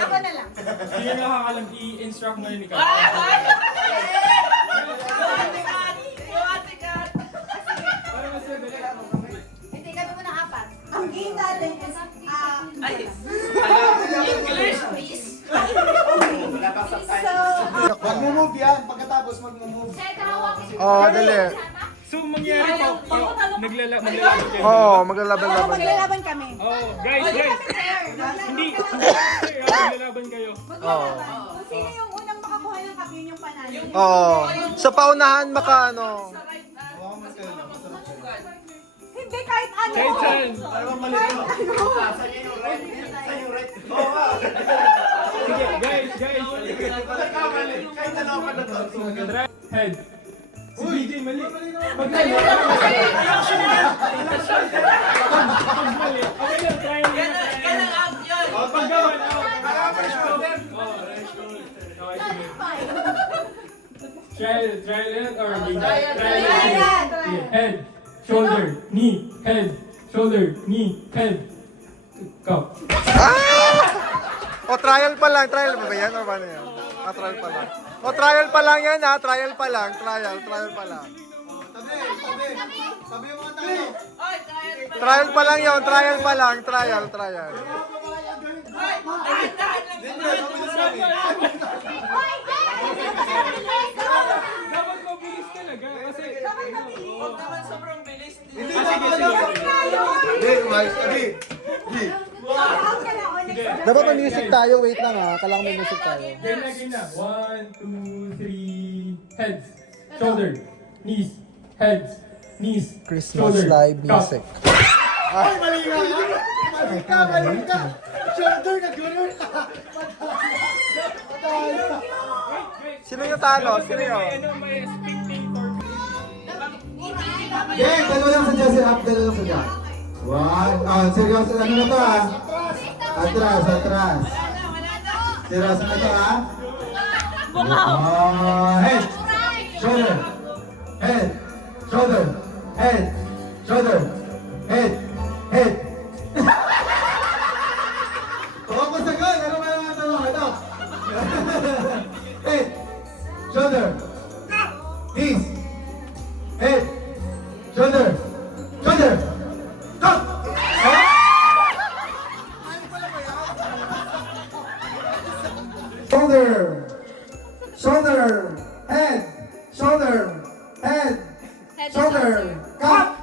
Ako na lang. Hindi nakakalam, i-instruct mo yun ikaw. Hindi, kami mo ng apat. Ang game natin is, English, please. so, Mag-move yan. Pagkatapos mag-move. Oo, dali. So, mangyari po, maglalaban kayo. Oo, maglalaban-laban. maglalaban kami. Oh, guys, hindi, maglalaban kayo. Maglalaban. Kung sino yung unang makakuha ng cup, yun yung panalo. Oo. Sa paunahan, ano. Hindi, kahit ano. Kahit saan. Ano bang mali mo? Sa'yo yung right. Sa'yo yung right. Oo nga. Sige, guys. Pagkakamali. Kahit ano ka na to. Head. Si BJ, mali. Pag mali, okay lang, try mo. Ganang out yun. Paggawan, out. Fresh shoulder. Okay, sige. Trial hand or BJ? Trial. Sige, head, shoulder, knee, head, shoulder, knee, head. Go. O, trial pa lang. Trial pa ba yan? O, paano yan? Trial pa lang. O, trial pa lang yan, ha? Trial pa lang. Trial pa lang. Tabi. Sabi yung mga tayo. Trial pa lang yun. Trial pa lang. Trial. Dapat mabilis talaga kasi... Huwag naman sobrang bilis. Hindi na Hindi, Mike. Sabi. Dapat may music tayo. Wait lang, ha? Kailangan may music tayo. Game na. 1, 2, 3. Heads, shoulder, knees, heads, knees, Christmas shoulder, live cup. music. Ay, mali ka. Shoulder na gano'n ka. Sino yung talo? Sino yun? May spectator. Okay, dalawa lang sa dyan. Up, dalawa lang sa dyan. Seryoso. Ano na to, ha? Atras. Seryoso na to, ha? Head, shoulder, head, shoulder, head, shoulder, head. Oo, masagal. Ano ba naman ito? Ito. Head, shoulder, knees, head, shoulder, top. Shoulder, head, shoulder, cup.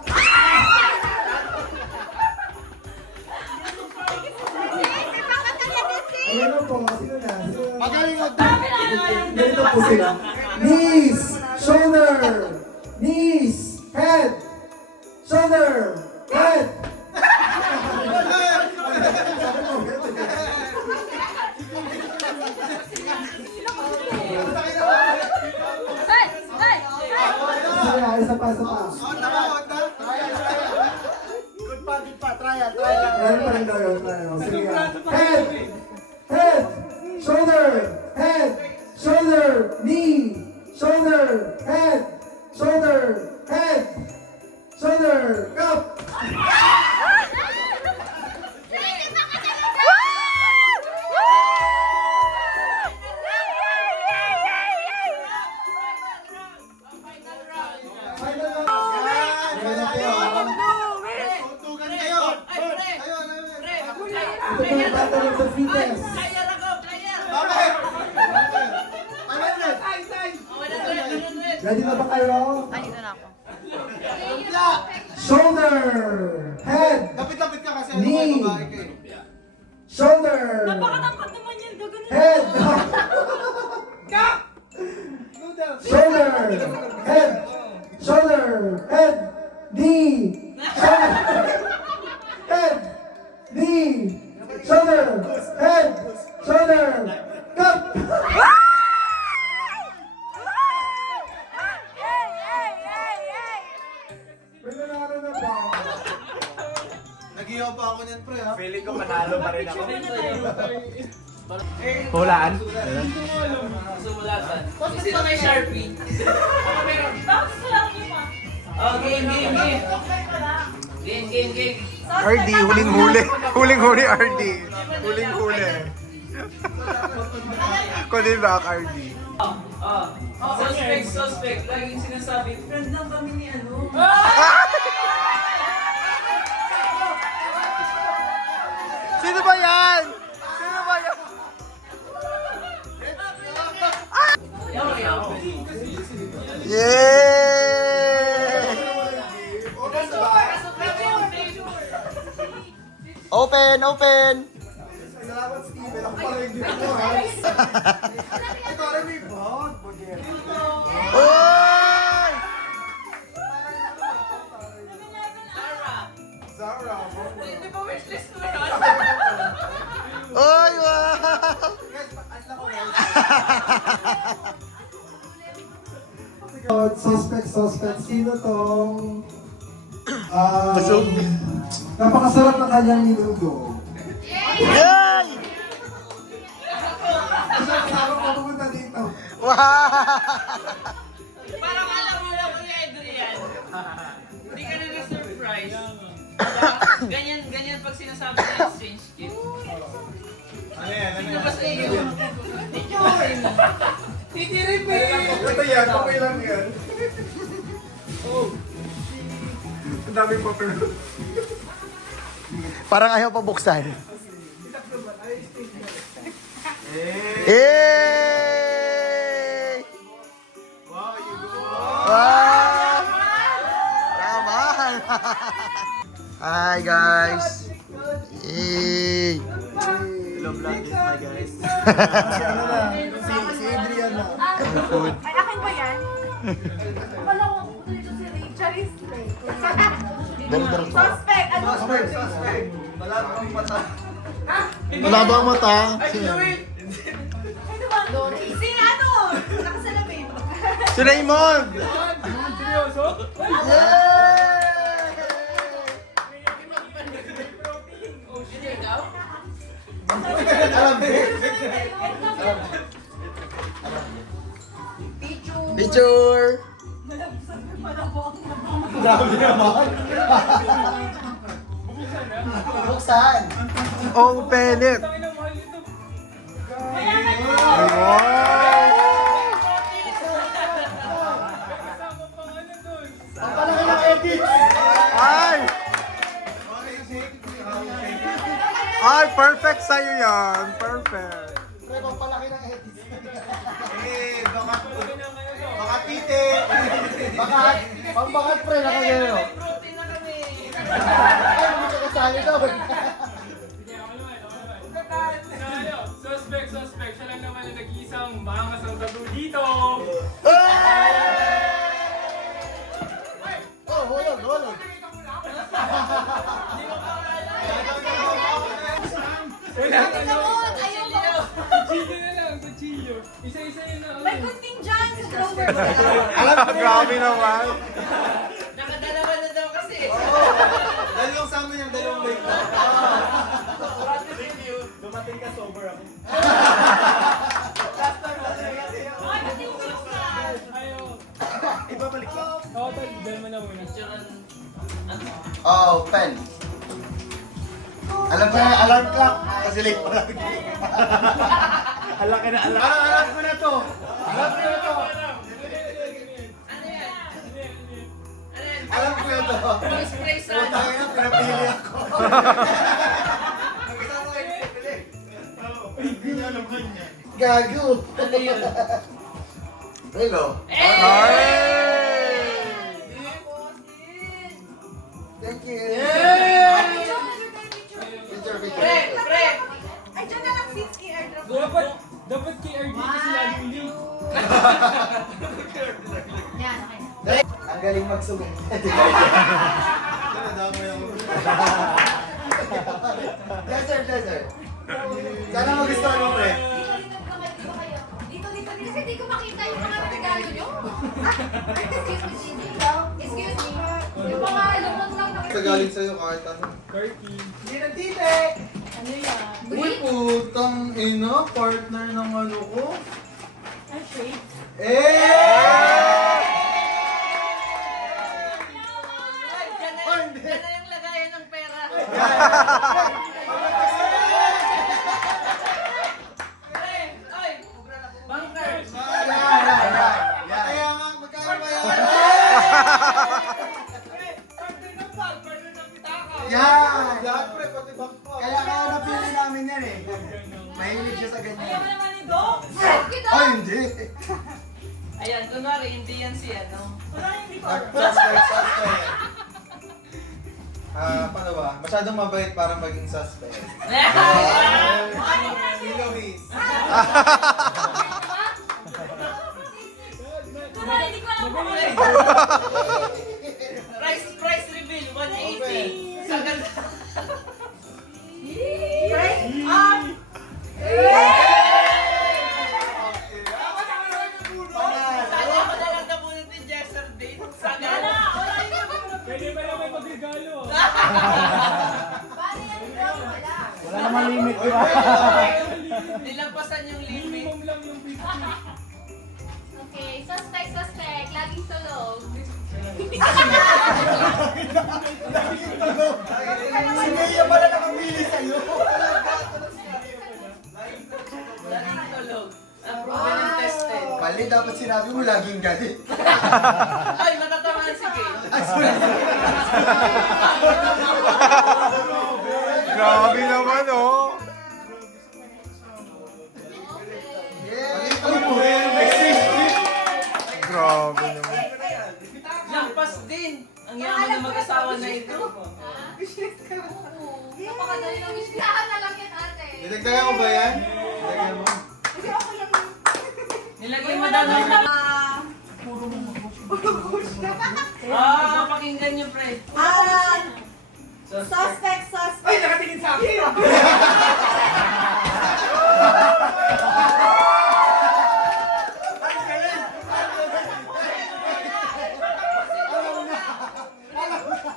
Ayan na po, sino na? Magaling ako. Ganito po sila. Knees, head, shoulder, head. Isa pa. Good pa. Trial. Trial pa rin daw yun. Sige. Head, shoulder, knee, head, shoulder, cup. Battle of the fittest. Player ako, player. Bakit? Ready na ba kayo? Dito na ako. Shoulder, head, Lapit-lapit ka kasi knee, babae ka eh. shoulder, Napakatangkat naman yan. Gagano. head, shoulder, head, knee, shoulder, head, cup. May nanalo na ba? Nag-ihaw pa ako niyan, pre, ha? Feeling ko manalo pa rin ako. Hulaan? Sumulatan. Sino may Sharpie? Bakit sila ko yung game. RD, huling-huli. Huling-huli, RD. Huling-huli. Kunin back, RD. Suspect. Laging sinasabi, friend lang kami ni ano. Sino ba yan? Sino ba yan? Yay! Open, open! Salamat, Steven. Ako pala yung dito. Ito rin may bag. Oy! Zara. Hindi ba wishlist mo yun? Oy, wow! Guys, atla ko guys. Suspect. Sino tong... napakasarap ng kanyang niluto. Yay! Kasama ko pumunta dito. Wow! Parang alam mo lang kung Adrian. Hindi ka na na-surprise. Ganyan pag sinasabi na exchange gift. Sino ba sa iyo? Titirin mo Ito yan, okay lang yan. Ang daming papel. Parang ayaw pa buksan. Yay! Wow! Laman! Hi guys! Yay! Hello vlog, this is my guys. Si Adrian na. Food. Ay, akin ba yan? Wala ko dito si Richard is late. Daro-daro to. Suspect! Ano? Suspect. Malabo ang mata. Malabo ang mata. Sino? Ano ba? Si ano? Nakasalamin. Si Raymond! Seryoso? Hindi ikaw? Alam din. Picture! Grabe naman. Buksan. Open it! Tangin na mahal ito. Wow! Kasama pa nga na doon. Ang palaki ng edit. Ay! Ay, perfect sa'yo yan. Perfect. Pre, ang palaki ng edit. Baka pite. Bakat. Pambakat pre, nakagano. May protein na kami. Ay, hindi ka kasali daw. Sige, ako naman. Suspect. Siya lang naman ang nag-iisang maangas ang tattoo dito. Oh, hulog. Wala ka na. Ayaw mo. Kuchilyo na lang, kuchilyo. Isa-isa yun na. May kunting dyan sa drawer. Grabe naman. Nakadalawa na daw kasi. Dalawang sa amin yung dalawang bait na. Dumating ka sober ako. Ay, pati yung pinuksan. Ayaw. Ibabalik lang. Oo, tol. Dahil mo na muna. Oh, pen. Alam ko na, alarm clock. Kasi late pa lagi. Alam ko na to. Alam ko na to. Ano yan? Alam ko na to. Spray sa Puta na, pinapili ako. Gago. Ano yun? Hello. Thank you. Picture. Pre! Ay, dyan na lang 50 airdrop. Dapat kay RD kasi laging late. Yan, okay na. Ang galing magsugat. Yes sir. Sana magustuhan mo pre. Dito. Kasi di ko makita yung mga regalo nyo. Excuse me. Yung mga lumot lang na. Sa galing sa'yo kahit ano. Turkey. Hindi na tite! Ano yan? Uy, putang ina, partner ng ano ko. Ay, shade. Ay, dyan na yung lagayan ng Suspect. Paano ba? Masyadong mabait para maging suspect. Luis. Hindi ko alam kung ano. Price reveal, 180. Sa ganda. Sana ako na lang nabunod ni Jesser Date. Sa ganda. Pwede ba naman magregalo? Paano yan, bro? Wala. Wala naman limit yun. Nilampasan yung limit. Minimum lang yung 50. Okay, suspect. Laging tulog. Si Mia pala nakapili sa'yo. Laging tulog. Proven and tested. Mali, dapat sinabi mo laging galit. Ay, matatamaan si Kay. Grabe naman, oh. Grabe naman. Lampas din. Ang yaman ng mag-asawa na ito. Napakadali ng wishlahan na lang yan, ate. Dinagdagan ko ba yan? Dinagdagan mo. Nilagay mo daw ng... Pakinggan niyo, pre. Suspect. Ay, nakatingin sa akin!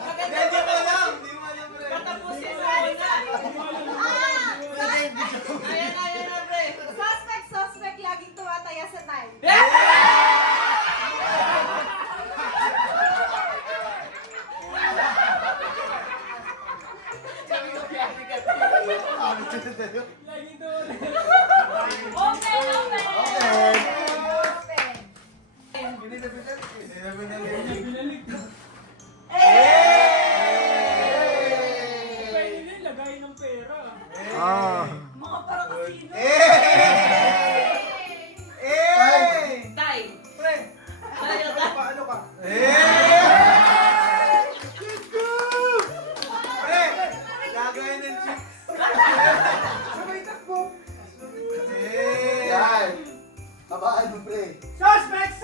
Hindi mo alam, pre. Patapusin mo na. Ayan na, pre. Suspect, laging tumataya sa time. Lagi doon. Binalik. Pwede din, lagay ng pera. Ah. Mga para kasino. Tay. Pre, Tayo na. paano ka? Pre, gagawin ng chips. Sabay takbo. Yan. Habaan mo, pre. Suspect!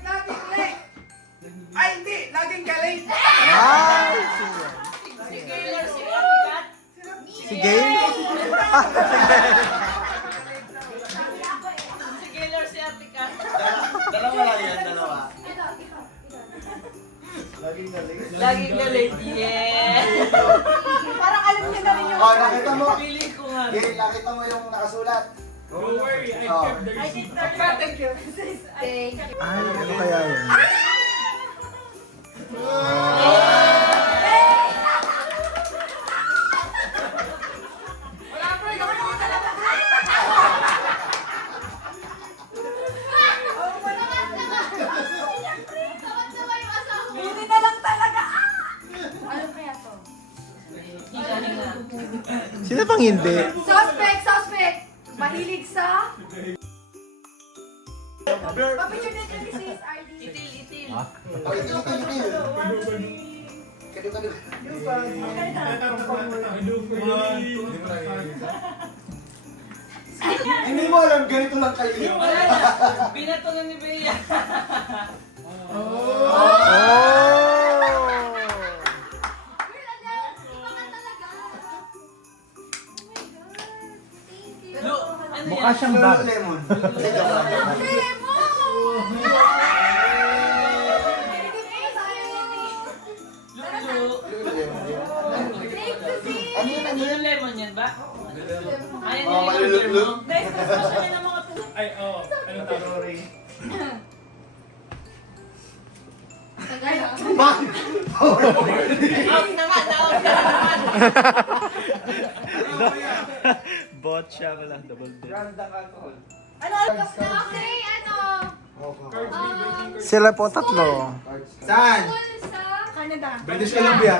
Laging late! Ay, hindi! Laging galing! Ay, Si Gaylor, si Apikat. si Gay? Si Gaylor, si Apikat. Dalawa lang yan, dalawa. Laging galit. Laging galit. Yeah! Parang alam niyo na rin yung... Oh, nakita mo. Pili ko nga. Gay, nakita mo yung nakasulat. Don't worry, I Oh. kept the I receipt. did not thank you. Thank you. Ay, ano kaya yun? Wala pre, gawin mo talaga! Tawad-tawa yung asawa mo. Hindi na lang talaga. Ano kaya to? Hinga. Sino pang hindi? Suspect! Mahilig sa... Papicture din kami sis, RD. Itil. Oh, ito. Kadu. Hindi mo alam, ganito lang kayo. Wala na. Binato na ni Bea. Oh! Iba ka talaga. Oh my God. Thank you. Lo, ano Mukha yan? siyang bag. Lemon. Lulu. Ano yun? Lulu lemon yan ba? Ayan Oh, yung malululu. mo. Guys, mas masyali ng mga puso. Ay, oo. Anong tawag? Out naman, out ka naman. Bot siya wala, double dip. Ano? Okay, ano? Sila po tatlo. Saan? Tungkol sa... Canada. British Columbia.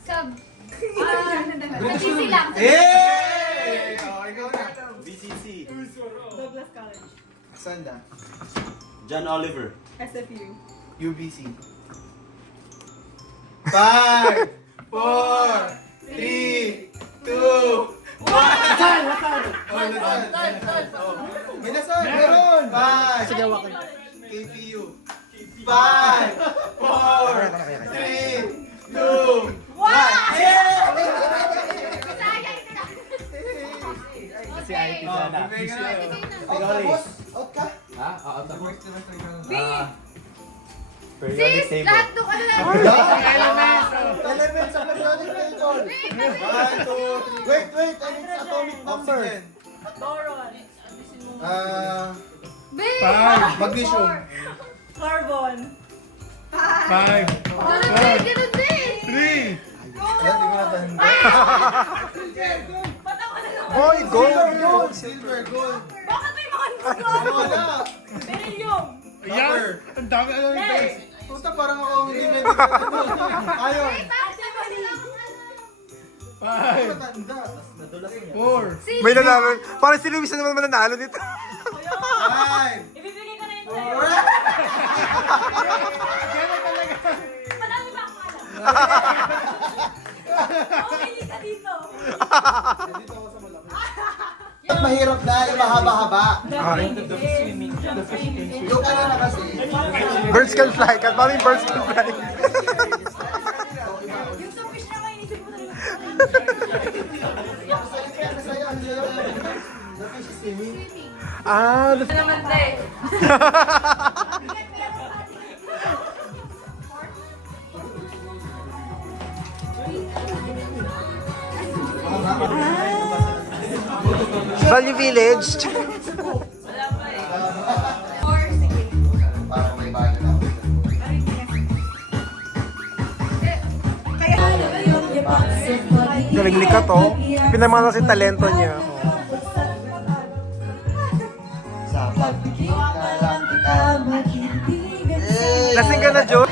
Sa... Canada. Nag-easy lang. Hey! Oh, ikaw na. BCC, Douglas College. Saan na? John Oliver. SFU. UBC. 5, 4, 3, 2, 1. Lasal, lasal. Oh, Lasal. Oh. May Lasal. Meron. 5. Sige, wakin. KPU. 5, 4, 3, 2, 1. Kasi IT sana. Boss, out ka? Periodic Sis, table. lahat doon ka na lang. Element sa periodic table. 1, 2, 3. Wait, wait. I need atomic number. Oxygen. Boron. Magnesium. Carbon. Ganun din. Wala, di ko natanda. Ba't ako na lang? Oy, go! Gold, silver, gold. Bakit may mga nagkakaroon? Wala. Beryllium. Copper. Ang dami alam Lead. Puta, parang ako hindi medical. Ayun. Antimony. Matanda. May nanalo. Parang si Luis na naman mananalo nito. 5. Ibibigay ko na yun sa'yo. Madami ba akong alam? Pumili ka dito. Mahirap na, yung mahaba-haba. swimming. Yung ano na kasi. Birds can fly. Paano yung birds can fly? Yung sa fish na may inisip mo talaga. Ah, Ano naman, te? Valley Village. Or, sige. Parang may bago na. Galing ni Kat, oh. Pinamana si talento niya. Oh. Sa pagkikita lang kita magiging. Lasing ka na, Joe.